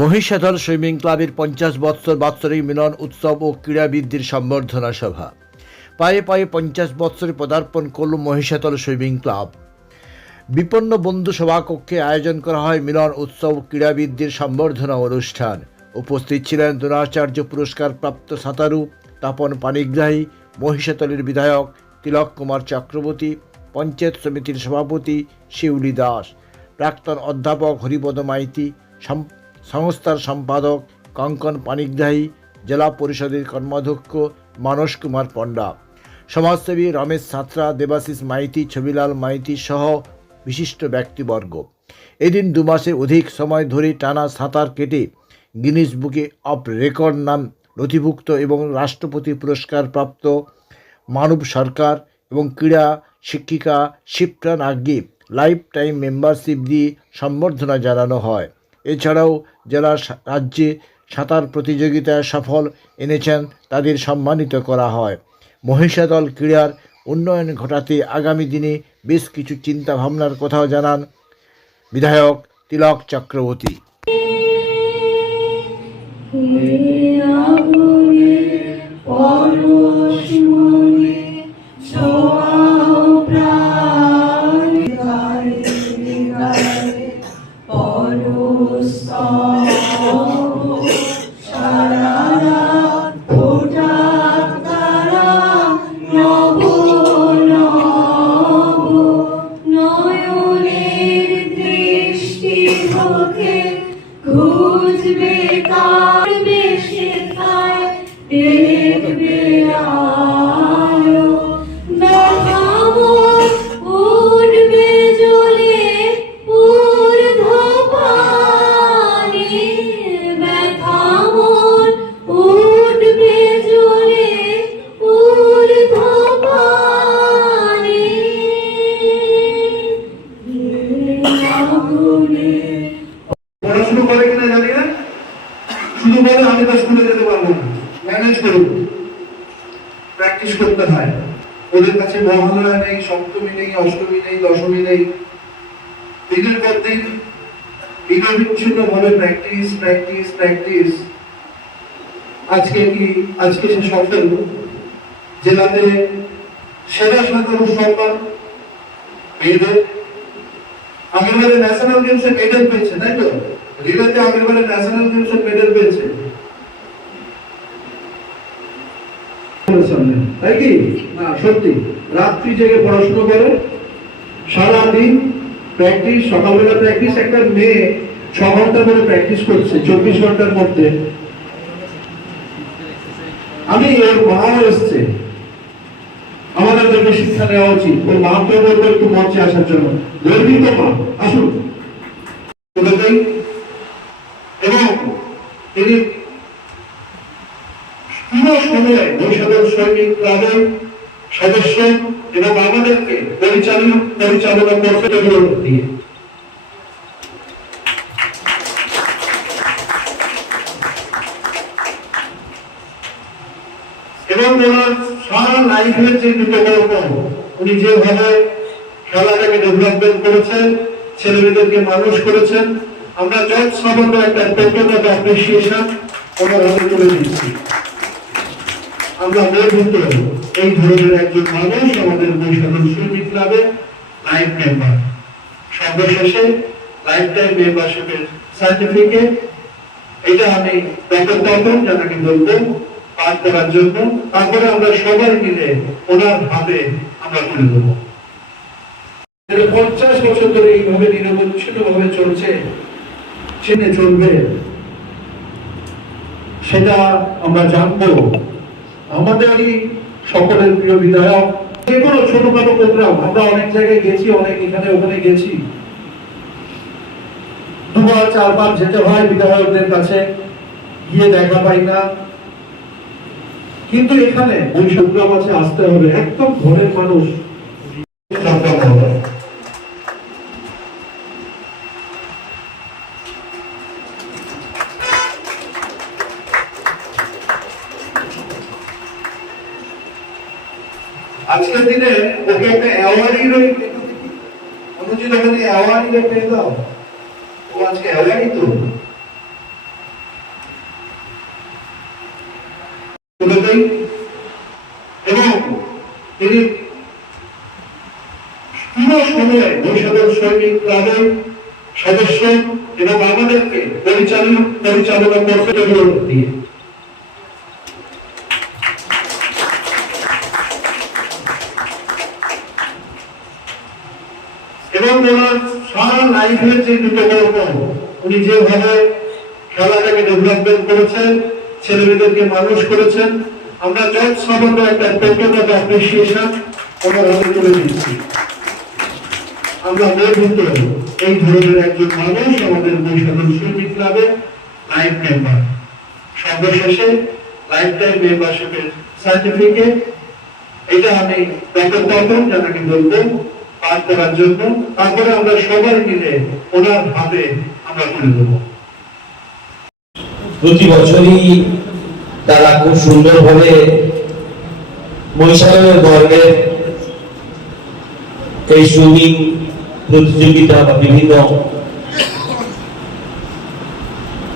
Mahishadal swimming ক্লাবের পঞ্চাশ বৎসর বাৎসরিক মিলন, উৎসব ও ক্রীড়াবিদদের সম্বর্ধনা সভা। পায়ে পায়ে পঞ্চাশ বৎসরে পদার্পণ করল মহিষাদল সুইমিং ক্লাব। বিপন্ন বন্ধু সভাকক্ষে আয়োজন করা হয় মিলন, উৎসব ক্রীড়াবিদদের সম্বর্ধনা অনুষ্ঠান। উপস্থিত ছিলেন দ্রোণাচার্য পুরস্কার প্রাপ্ত সাঁতারু, তাপন পানিগ্রাহী মহিষাতলের বিধায়ক তিলক কুমার চক্রবর্তী, পঞ্চায়েত সমিতির সভাপতি শিউলি দাস, প্রাক্তন অধ্যাপক হরিপদ মাইতি সংস্থার সম্পাদক কঙ্কন পানিগ্রাহী জেলা পরিষদের কর্মাধ্যক্ষ মানস কুমার পণ্ডা, সমাজসেবী রমেশ সাঁতরা, দেবাশিস মাইতি, ছবিলাল মাইতি সহ বিশিষ্ট ব্যক্তিবর্গ। এদিন দু মাসের অধিক সময় ধরে টানা সাঁতার কেটে গিনিস বুকে অফ রেকর্ড নাম নথিভুক্ত এবং রাষ্ট্রপতি পুরস্কার প্রাপ্ত মানব সরকার এবং ক্রীড়া শিক্ষিকা Shipra Nagi life time membership দিয়ে সম্বর্ধনা জানানো হয়। এছাড়াও সা- রাজ্যে সাঁতার প্রতিযোগিতায় সফল এনেছেন তাদের সম্মানিত করা হয়। মহিষাদল ক্রীড়ার উন্নয়ন ঘটাতে আগামী দিনে বেশ কিছু চিন্তা ভাবনার কথাও জানান বিধায়ক তিলক চক্রবর্তী। প্র্যাকটিস করতে হয়। ওদের কাছে মহালয়া নেই, সপ্তমী নেই, অষ্টমী নেই, দশমী নেই। দিনের পর দিন বিনাবিচ্ছিন্ন ভাবে প্র্যাকটিস প্র্যাকটিস প্র্যাকটিস আজকে কি, আজকে সে সফল জেলাতে সেরা সাঁতারু সম্মান মেয়েদের আগেরবারে ন্যাশনাল গেমসে মেডেল পেয়েছে তাই তো? রিলেতে আগেরবারে ন্যাশনাল গেমসে মেডেল পেয়েছে সামনে, তাই কি? না সত্যি। রাত্রি জেগে পড়াশোনা করে সারাদিন প্র্যাকটিস সকালবেলা প্র্যাকটিস একটা মেয়ে ছ ঘণ্টা করে প্র্যাকটিস করছে চব্বিশ ঘণ্টার মধ্যে। আমি ওর মাও এসছে। আমাদের জন্য শিক্ষা নেওয়া উচিত। ওর মাকে বলব একটু মঞ্চে আসার জন্য। গর্বিত মা। আসুন। এবং তিনি বৈশাখের সৈনিক ক্লাবের সদস্য এবং আমাদেরকে পরিচালনা পরিচালনা করতে দিয়ে যে খেলাটাকে মানুষ করেছেন, আমরা যত সামান্য একটা অ্যাপ্রিসিয়েশন ওনার তুলে দিচ্ছি। আমরা গর্বিত এই ধরনের একজন মানুষ আমাদের বৈশাখী শ্রমিক লাইফ মেম্বার। সর্বশেষে লাইফ টাইম মেম্বারশিপের সার্টিফিকেট। এটা আমি ডক্টর তপন যাকে বলব, পাঠ করার জন্য। তারপরে আমরা সবাই মিলে ওনার হাতে আমরা তুলে দেবো পঞ্চাশ বছর ধরে এইভাবে নিরবচ্ছিন্ন ভাবে চলছে চিনে চলবে। সেটা আমরা জানব। আমাদেরই সকলের প্রিয় বিধায়ক, যে কোনো ছোটখাটো প্রোগ্রাম আমরা অনেক জায়গায় গেছি, অনেক এখানে, ওখানে গেছি। দুবার, চারবার যেতে হয় বিধায়কদের কাছে, গিয়ে দেখা পাই না। কিন্তু এখানে ওই সংগ্রাম আছে, আসতে হবে। একদম ঘরের মানুষ। সংগ্রাম পুরস্কার দিলেন ওকে একটা অ্যাওয়ার্ডই রয়েছে অনুচিত ওখানে অ্যাওয়ার্ডই পেয়ে দাও ও আজকে অ্যাওয়ার্ডই তো। এবং তিনি পুরো সময় বৈশাখের সৈনিক ক্লাবের সদস্য এবং আমাদেরকে পরিচালনা পরিচালনা করতে দিয়ে। সারা লাইফের যে কৃতকর্ম উনি যেভাবে খেলাটাকে ডেভেলপমেন্ট করেছেন, ছেলেমেয়েদেরকে মানুষ করেছেন, আমরা জজ সামান্য একটা টোকেন অ্যাপ্রিসিয়েশন ওনার হাতে তুলে দিচ্ছি। আমরা গর্বিত এই ধরনের একজন মানুষ, আমাদের বৈশাখী শ্রমিক ক্লাবের লাইফ মেম্বার সর্বশেষে লাইফ টাইম মেম্বারশিপের সার্টিফিকেট এটা আমি ডক্টর তপন যাকে বলব পাঠ করার জন্য, তারপরে আমরা সবাই মিলে ওনার হাতে আমরা তুলে দেবো। প্রতি বছরই তারা খুব সুন্দরভাবে মহিষাদলের গর্বের এই সুইমিং প্রতিযোগিতা বা বিভিন্ন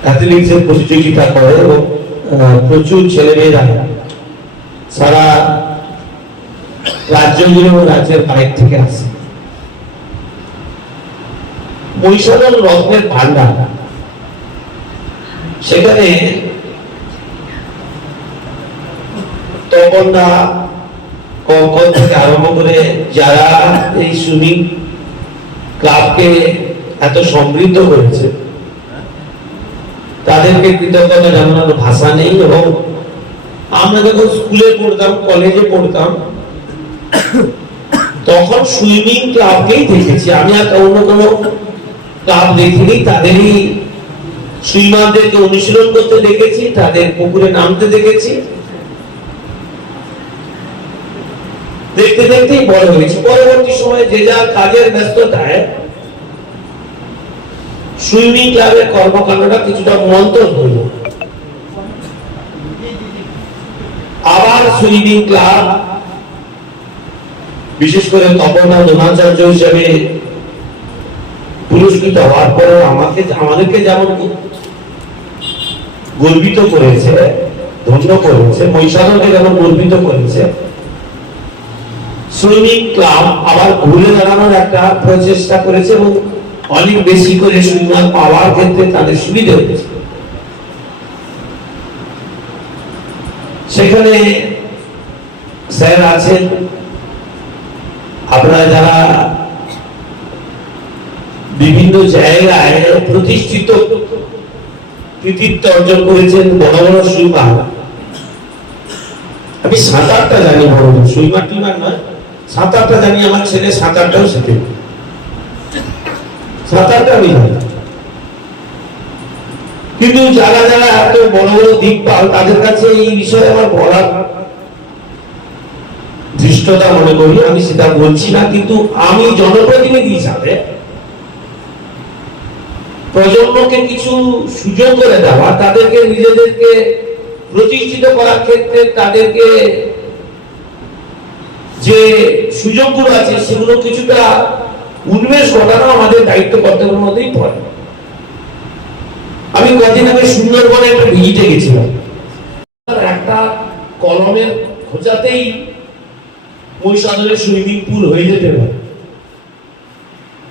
অ্যাথলেটিক্সের প্রতিযোগিতা করে এবং প্রচুর ছেলেমেয়েরা সারা রাজ্যগুলো এবং রাজ্যের বাইরে থেকে আসে। মহিষাদল রত্নের ভান্ডার সেখানে থেকে আরম্ভ করে যারা এই সুইমিং ক্লাবকে এত সমৃদ্ধ করেছে, তাদেরকে কৃতজ্ঞতা জানানোর ভাষা নেই এবং আমরা যখন স্কুলে পড়তাম, কলেজে পড়তাম, তখন সুইমিং ক্লাবকেই দেখেছি। আমি আর অন্য কোনো ক্লাব দেখিনি তাদেরই অনুশীলন করতে দেখেছি, তাদের পুকুরে নামতে দেখেছি। দেখতে দেখতেই বড় হয়েছে। পরবর্তী সময়ে যে যা কাজের ব্যস্ততায় সুইমিং ক্লাবের কর্মকাণ্ডটা কিছুটা মন্তর আবার সুইমিং ক্লাব, বিশেষ করে তপনা দ্রোণাচার্য হিসেবে পুরস্কৃত হওয়ার পরে আমাকে আমাদেরকে যেমন গর্বিত করেছে, ধন্য করেছে মহিষাদলকে যেমন গর্বিত করেছে, সুইমিং ক্লাব আবার ঘুরে দাঁড়ানোর একটা প্রচেষ্টা করেছে এবং অনেক বেশি করে সুইমার পাওয়ার ক্ষেত্রে তাদের সুবিধা হয়েছে। সেখানে স্যার আছেন। আপনারা যারা বিভিন্ন জায়গায় প্রতিষ্ঠিত কৃতিত্ব অর্জন করেছেন বড় বড় আমি সাঁতারটা জানি বড় টিমার নয়? সাঁতারটা জানি, আমার ছেলে সাঁতারটাও সাঁতারটা আমি জানি। কিন্তু যারা যারা এত বড় বড় দিকপাল, তাদের কাছে এই বিষয়ে আমার বলার ধৃষ্টতা মনে করি, আমি সেটা বলছি না, কিন্তু আমি জনপ্রতিনিধি হিসাবে প্রজন্মকে কিছু সুযোগ করে দেওয়া, তাদেরকে নিজেদেরকে প্রতিষ্ঠিত করার ক্ষেত্রে তাদেরকে যে সুযোগগুলো আছে, সেগুলো কিছুটা উন্মেষ ঘটানো আমাদের দায়িত্ব কর্তব্যের মধ্যেই পড়ে। আমি কদিন আগে সুন্দরবনে একটা ভিজিটে গেছিলাম। একটা কলমের খোঁজাতেই মহিষাদলের সুইমিং পুল হয়ে যেতে পারে।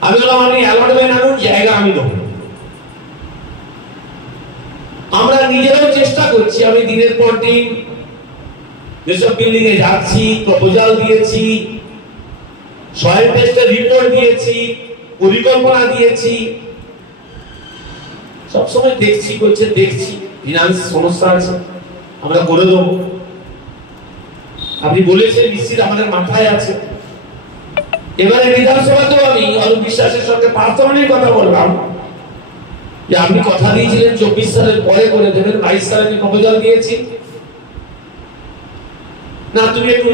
আমি বললাম আপনি অ্যালটমেন্ট আনুন, জায়গা আমি দেবো আমরা নিজেরাও চেষ্টা করছি, আমি দিনের পর দিন যেসব বিল্ডিং এ যাচ্ছি প্রপোজাল দিয়েছি সয়েল টেস্টের রিপোর্ট দিয়েছি, পরিকল্পনা দিয়েছি, সবসময় দেখছি, করছে, দেখছি ফিনান্স সমস্যা আছে, আমরা করে দেবো। আপনি বলেছেন, নিশ্চিত আমাদের মাথায় আছে। এবারে বিধানসভাতেও আমি অরূপ বিশ্বাসের সঙ্গে পার্থমানের কথা বললাম। যে আপনি কথা দিয়েছিলেন চব্বিশ সালের পরে করে দেবেন, বাইশ সালে আমি প্রপোজাল দিয়েছি। না, তুমি একটু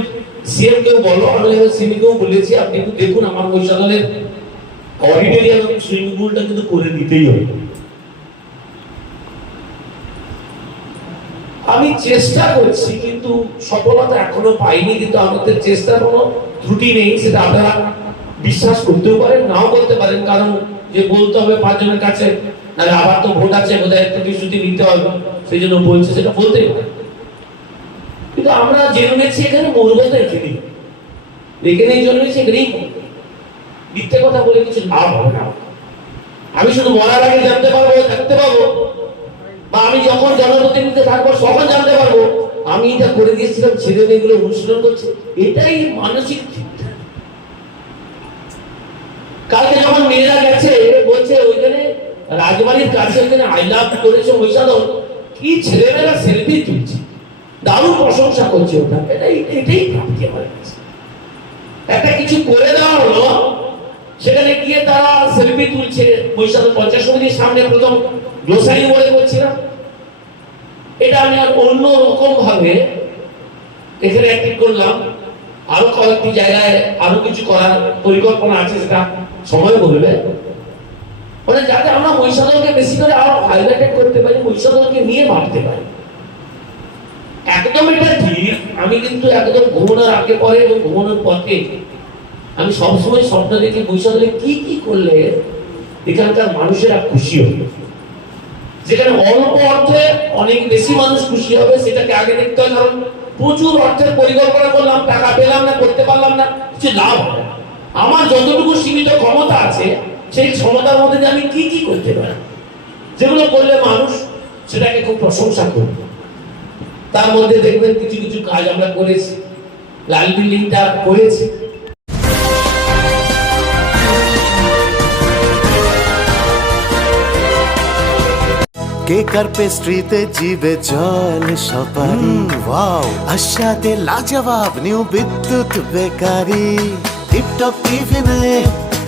সিএম কেও বলো, আমি সিএম কেও বলেছি, আপনি একটু দেখুন আমার কৈশালের অডিটোরিয়াম সুইমিং পুলটা কিন্তু করে দিতেই হবে। আমি চেষ্টা করছি, কিন্তু সফলতা এখনও পাইনি, কিন্তু আমাদের চেষ্টার কোনো ত্রুটি নেই, সেটা আপনারা বিশ্বাস করতেও পারেন, নাও করতে পারেন, কারণ যে বলতে হবে পাঁচজনের কাছে নাহলে আবার তো ভোট আছে একটা বিশুদ্ধি নিতে হবে। সেই জন্য বলছে, সেটা বলতেই পারে। কিন্তু আমরা জন্মেছি এখানে মরবো তো এখানে এখানেই জন্মেছি এখানেই মিথ্যে কথা বলে কিছু লাভ হবে না। আমি শুধু মরার আগে জানতে পারব, থাকতে পারব। বা আমি যখন জনপ্রতিনিধিতে থাকব, তখন জানতে পারব। আমি এটা করে দিয়েছিলাম, ছেলে মেয়েগুলো অনুশীলন করছে। এটাই মানসিক কালকে যখন মেয়েরা গেছে, বলছে, ওইখানে রাজবাড়ির কাছে এখানে আই লাভ করেছে মহিষাদল। কি ছেলেমেয়েরা সেলফি তুলছে। দারুণ প্রশংসা করছে ওটা এটাই এটাই প্রাপ্তি একটা কিছু করে দেওয়া হলো, সেখানে গিয়ে তারা সেলফি তুলছে মহিষাদল পঞ্চাশ সমিতির সামনে প্রথম গ্লোসারি বলে করছিলাম এটা আমি আর অন্য রকম ভাবে এখানে অ্যাক্টিভ করলাম। আরও কয়েকটি জায়গায় আরও কিছু করার পরিকল্পনা আছে, সেটা সময় বলবে। মানে যাতে আমরা মহিষাদলকে বেশি করে আরও হাইলাইটেড করতে পারি, মহিষাদলকে নিয়ে ভাবতে পারি। একদম এটা ঠিক, আমি কিন্তু একদম ঘুমানোর আগে পরে এবং ঘুমানোর পথে আমি সবসময় স্বপ্ন দেখি মহিষাদলে কি কি করলে এখানকার মানুষেরা খুশি হবে। যেখানে অল্প অর্থে অনেক বেশি মানুষ খুশি হবে, সেটাকে আগে দেখতে হয়। কারণ প্রচুর অর্থের পরিকল্পনা করলাম, টাকা পেলাম না, করতে পারলাম না, কিছু লাভ হবে। আমার যতটুকু সীমিত ক্ষমতা আছে সেই ক্ষমতার মধ্যে আমি কি কি করতে পারি? যেগুলো করলে মানুষ সেটাকে খুব প্রশংসা করবে। তার মধ্যে দেখবেন কিছু কিছু কাজ আমরা করেছি। লাল বিল্ডিংটা করেছি। কেক আর পেস্ট্রিতে জিবে জল সপারি? ওয়াও। আশাতে লাজবাব নিউ বিদ্যুৎ বেকারি। টিপটপ টিফিনে